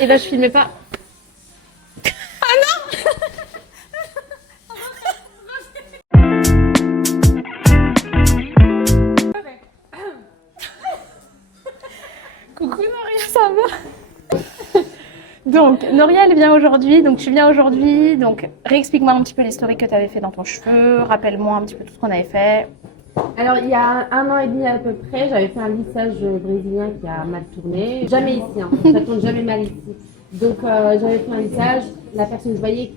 Et ben je filmais pas. Coucou Noria, ça va? Donc, Noria, elle vient aujourd'hui. Donc, tu viens aujourd'hui. Donc, réexplique-moi un petit peu l'historique que tu avais fait dans ton cheveu. Rappelle-moi un petit peu tout ce qu'on avait fait. Alors, il y a 1 an et demi à peu près, j'avais fait un lissage brésilien qui a mal tourné. Jamais ici, hein. Ça tourne jamais mal ici. Donc, j'avais fait un lissage. La personne, je voyais,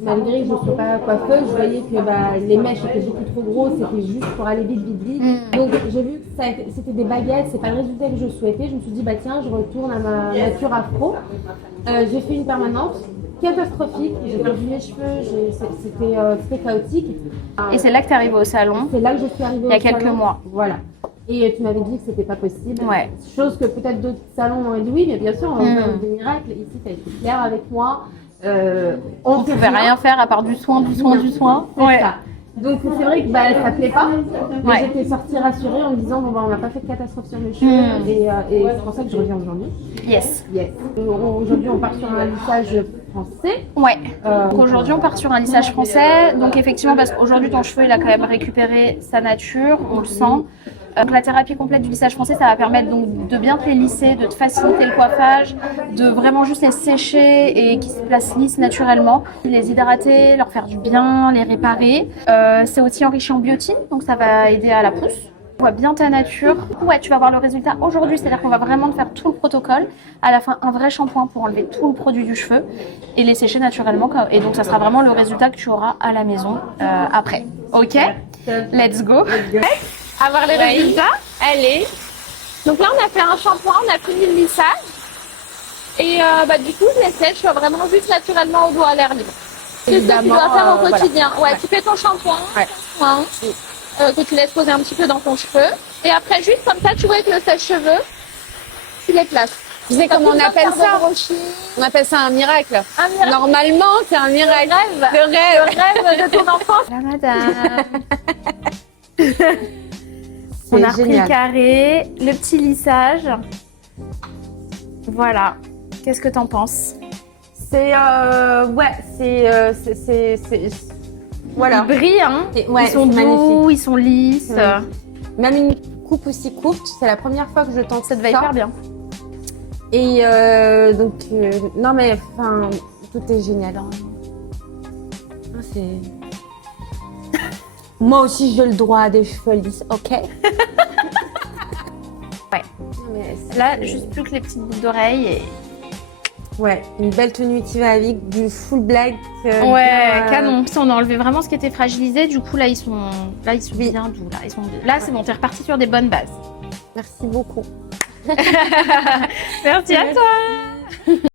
malgré que je ne sois pas coiffeuse, je voyais que les mèches étaient beaucoup trop grosses, c'était juste pour aller vite, vite, vite. Donc, j'ai vu que c'était des baguettes, c'est pas le résultat que je souhaitais. Je me suis dit, bah tiens, je retourne à ma nature afro. J'ai fait une permanente. Catastrophique, j'ai perdu mes cheveux, c'était chaotique. Et c'est là que tu es arrivée au salon. C'est là que je suis arrivée il y a quelques mois. Voilà. Et tu m'avais dit que c'était pas possible. Ouais. Chose que peut-être d'autres salons m'auraient dit oui, mais bien sûr, on va faire des miracles. Ici, tu as été claire avec moi. On ne pouvait rien faire à part du soin, du soin, du soin. C'est ça. Donc c'est vrai que ça plaît pas, mais Ouais. j'étais sortie rassurée en me disant bon on n'a pas fait de catastrophe sur mes cheveux et c'est pour ça que je reviens aujourd'hui. Yes. Yes. Aujourd'hui on part sur un lissage français. Ouais. Donc aujourd'hui, on part sur un lissage français. Donc effectivement, parce qu'aujourd'hui, ton cheveu, il a quand même récupéré sa nature, on le sent. Donc la thérapie complète du lissage français, ça va permettre donc de bien te les lisser, de te faciliter le coiffage, de vraiment juste les sécher et qu'ils se placent lisses naturellement. Les hydrater, leur faire du bien, les réparer. C'est aussi enrichi en biotine, donc ça va aider à la pousse. On voit bien ta nature. Ouais, tu vas voir le résultat aujourd'hui, c'est-à-dire qu'on va vraiment te faire tout le protocole. À la fin, un vrai shampoing pour enlever tout le produit du cheveu et les sécher naturellement. Et donc, ça sera vraiment le résultat que tu auras à la maison après. Ok? Let's go. À voir les résultats. Allez. Donc là, on a fait un shampoing, on a fini le lissage. Et du coup, je les sèche vraiment juste naturellement au doigt à l'air libre. C'est ce que tu dois faire au quotidien. Voilà. Ouais, tu fais ton shampoing. Ouais. Que tu laisses poser un petit peu dans ton cheveu. Et après, juste comme ça, tu vois, avec le sèche-cheveux, tu les places. Tu sais comment on appelle ça? On appelle ça un miracle. Un miracle. Normalement, c'est un miracle. Le rêve de ton enfance. La madame. On a repris le carré, le petit lissage. Voilà. Qu'est-ce que t'en penses? C'est voilà. Ils brillent, hein? Ouais, ils sont doux, magnifique. ils sont lisses. Même une coupe aussi courte, c'est la première fois que je tente Ça te va hyper bien. Et non mais enfin, tout est génial. Hein. Moi aussi j'ai le droit à des cheveux lisses, ok? Ouais. Là, juste plus que les petites boucles d'oreilles et... Ouais, une belle tenue qui va avec, du full black. Canon. On a enlevé vraiment ce qui était fragilisé. Du coup, là, ils sont bien doux. Là, c'est bon, t'es reparti sur des bonnes bases. Merci beaucoup. Merci à toi.